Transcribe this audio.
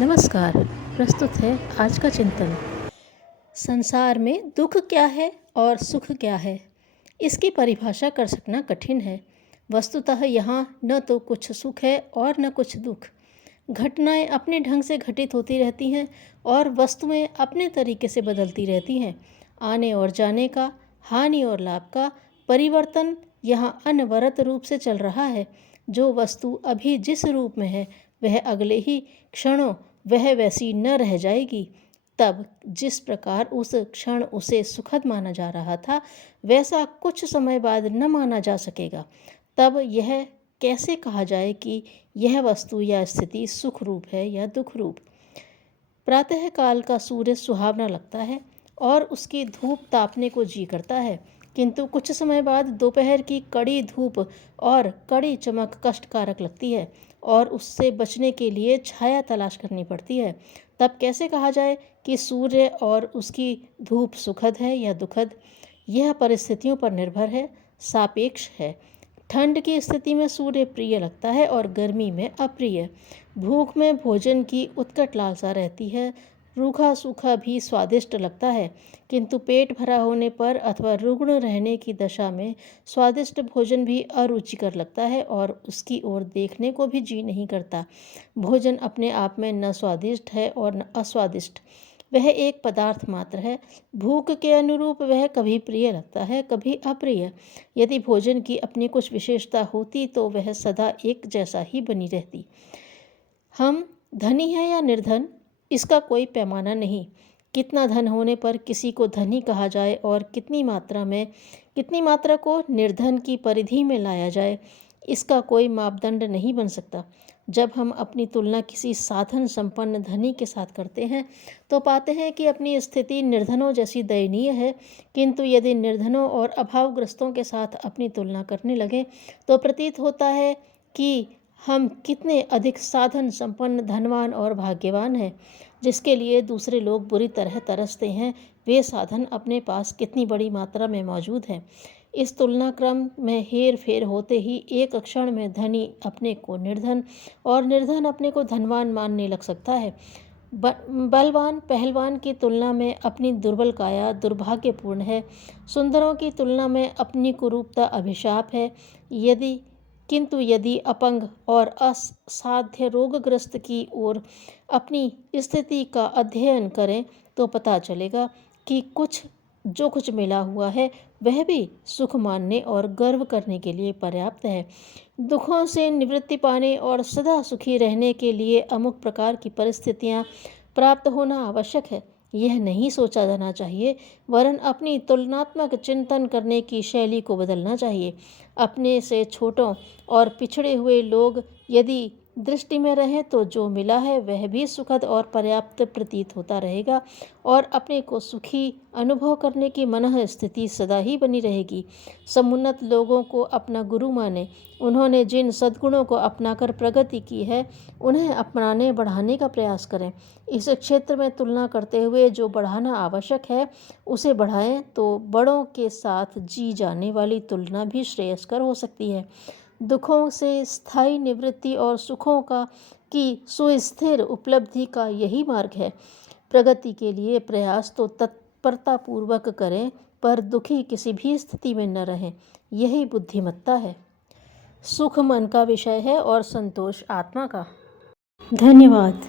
नमस्कार। प्रस्तुत है आज का चिंतन। संसार में दुख क्या है और सुख क्या है, इसकी परिभाषा कर सकना कठिन है। वस्तुतः यहाँ न तो कुछ सुख है और न कुछ दुख। घटनाएं अपने ढंग से घटित होती रहती हैं और वस्तुएं अपने तरीके से बदलती रहती हैं। आने और जाने का, हानि और लाभ का परिवर्तन यहाँ अनवरत रूप से चल रहा है। जो वस्तु अभी जिस रूप में है वह अगले ही क्षणों वह वैसी न रह जाएगी। तब जिस प्रकार उस क्षण उसे सुखद माना जा रहा था वैसा कुछ समय बाद न माना जा सकेगा। तब यह कैसे कहा जाए कि यह वस्तु या स्थिति सुख रूप है या दुख रूप। प्रातः काल का सूर्य सुहावना लगता है और उसकी धूप तापने को जी करता है, किंतु कुछ समय बाद दोपहर की कड़ी धूप और कड़ी चमक कष्टकारक लगती है और उससे बचने के लिए छाया तलाश करनी पड़ती है। तब कैसे कहा जाए कि सूर्य और उसकी धूप सुखद है या दुखद। यह परिस्थितियों पर निर्भर है, सापेक्ष है। ठंड की स्थिति में सूर्य प्रिय लगता है और गर्मी में अप्रिय। भूख में भोजन की उत्कट लालसा रहती है, रूखा सूखा भी स्वादिष्ट लगता है, किंतु पेट भरा होने पर अथवा रुग्ण रहने की दशा में स्वादिष्ट भोजन भी अरुचिकर लगता है और उसकी ओर देखने को भी जी नहीं करता। भोजन अपने आप में न स्वादिष्ट है और न अस्वादिष्ट, वह एक पदार्थ मात्र है। भूख के अनुरूप वह कभी प्रिय लगता है, कभी अप्रिय। यदि भोजन की अपनी कुछ विशेषता होती तो वह सदा एक जैसा ही बनी रहती। हम धनी हैं या निर्धन, इसका कोई पैमाना नहीं। कितना धन होने पर किसी को धनी कहा जाए और कितनी मात्रा को निर्धन की परिधि में लाया जाए, इसका कोई मापदंड नहीं बन सकता। जब हम अपनी तुलना किसी साधन संपन्न धनी के साथ करते हैं तो पाते हैं कि अपनी स्थिति निर्धनों जैसी दयनीय है, किंतु यदि निर्धनों और अभावग्रस्तों के साथ अपनी तुलना करने लगे तो प्रतीत होता है कि हम कितने अधिक साधन संपन्न, धनवान और भाग्यवान हैं। जिसके लिए दूसरे लोग बुरी तरह तरसते हैं, वे साधन अपने पास कितनी बड़ी मात्रा में मौजूद हैं। इस तुलना क्रम में हेर फेर होते ही एक क्षण में धनी अपने को निर्धन और निर्धन अपने को धनवान मानने लग सकता है। बलवान पहलवान की तुलना में अपनी दुर्बल काया दुर्भाग्यपूर्ण है। सुंदरों की तुलना में अपनी कुरूपता अभिशाप है। किंतु यदि अपंग और असाध्य रोगग्रस्त की ओर अपनी स्थिति का अध्ययन करें तो पता चलेगा कि जो कुछ मिला हुआ है वह भी सुख मानने और गर्व करने के लिए पर्याप्त है। दुखों से निवृत्ति पाने और सदा सुखी रहने के लिए अमुक प्रकार की परिस्थितियां प्राप्त होना आवश्यक है, यह नहीं सोचा जाना चाहिए, वरन अपनी तुलनात्मक चिंतन करने की शैली को बदलना चाहिए। अपने से छोटों और पिछड़े हुए लोग यदि दृष्टि में रहें तो जो मिला है वह भी सुखद और पर्याप्त प्रतीत होता रहेगा और अपने को सुखी अनुभव करने की मनः स्थिति सदा ही बनी रहेगी। समुन्नत लोगों को अपना गुरु माने, उन्होंने जिन सद्गुणों को अपनाकर प्रगति की है उन्हें अपनाने बढ़ाने का प्रयास करें। इस क्षेत्र में तुलना करते हुए जो बढ़ाना आवश्यक है उसे बढ़ाएं तो बड़ों के साथ जी जाने वाली तुलना भी श्रेयस्कर हो सकती है। दुखों से स्थायी निवृत्ति और सुखों की सुस्थिर उपलब्धि का यही मार्ग है। प्रगति के लिए प्रयास तो तत्परतापूर्वक करें, पर दुखी किसी भी स्थिति में न रहें, यही बुद्धिमत्ता है। सुख मन का विषय है और संतोष आत्मा का। धन्यवाद।